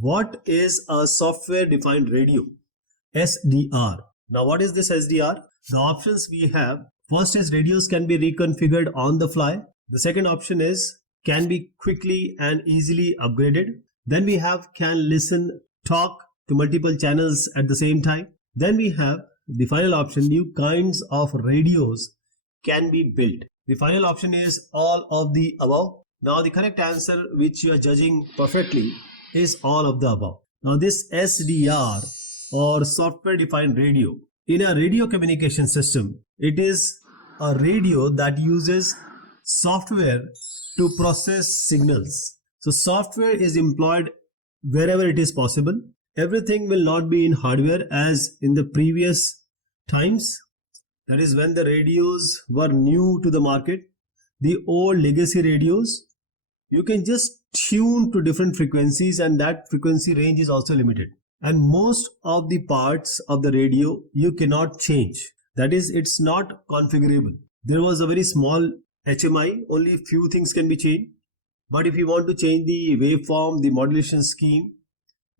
What is a software defined radio? SDR. Now what is this SDR? The options we have, first is radios can be reconfigured on the fly. The second option is can be quickly and easily upgraded. Then we have can listen, talk to multiple channels at the same time. Then we have the final option, new kinds of radios can be built. The final option is all of the above. Now the correct answer, which you are judging perfectly, is all of the above. Now this SDR or software defined radio, in a radio communication system, it is a radio that uses software to process signals. So software is employed wherever it is possible. Everything will not be in hardware as in the previous times. That is when the radios were new to the market. The old legacy radios, you can just tune to different frequencies and that frequency range is also limited. And most of the parts of the radio you cannot change. That is, it's not configurable. There was a very small HMI, only a few things can be changed. But if you want to change the waveform, the modulation scheme,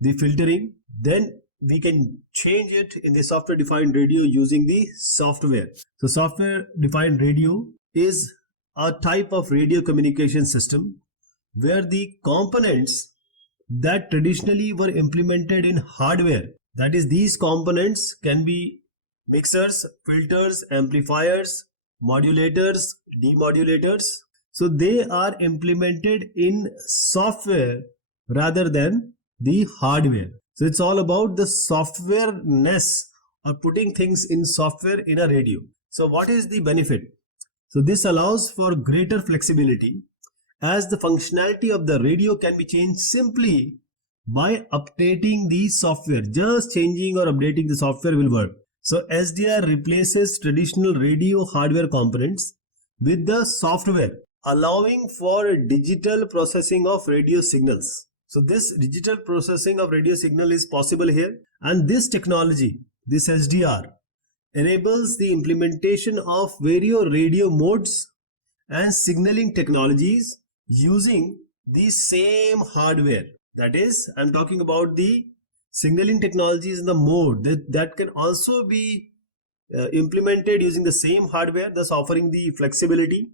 the filtering, then we can change it in the software defined radio using the software. So software defined radio is a type of radio communication system where the components that traditionally were implemented in hardware, that is, these components can be mixers, filters, amplifiers, modulators, demodulators. So they are implemented in software rather than the hardware. So it's all about the softwareness or putting things in software in a radio. So what is the benefit? So this allows for greater flexibility as the functionality of the radio can be changed simply by updating the software. Just changing or updating the software will work. So SDR replaces traditional radio hardware components with the software, allowing for digital processing of radio signals. So this digital processing of radio signal is possible here, and this technology, this SDR, enables the implementation of various radio modes and signaling technologies using the same hardware. That is, I'm talking about the signaling technologies in the mode that can also be implemented using the same hardware, thus offering the flexibility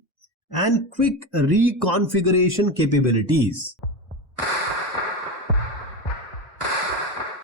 and quick reconfiguration capabilities.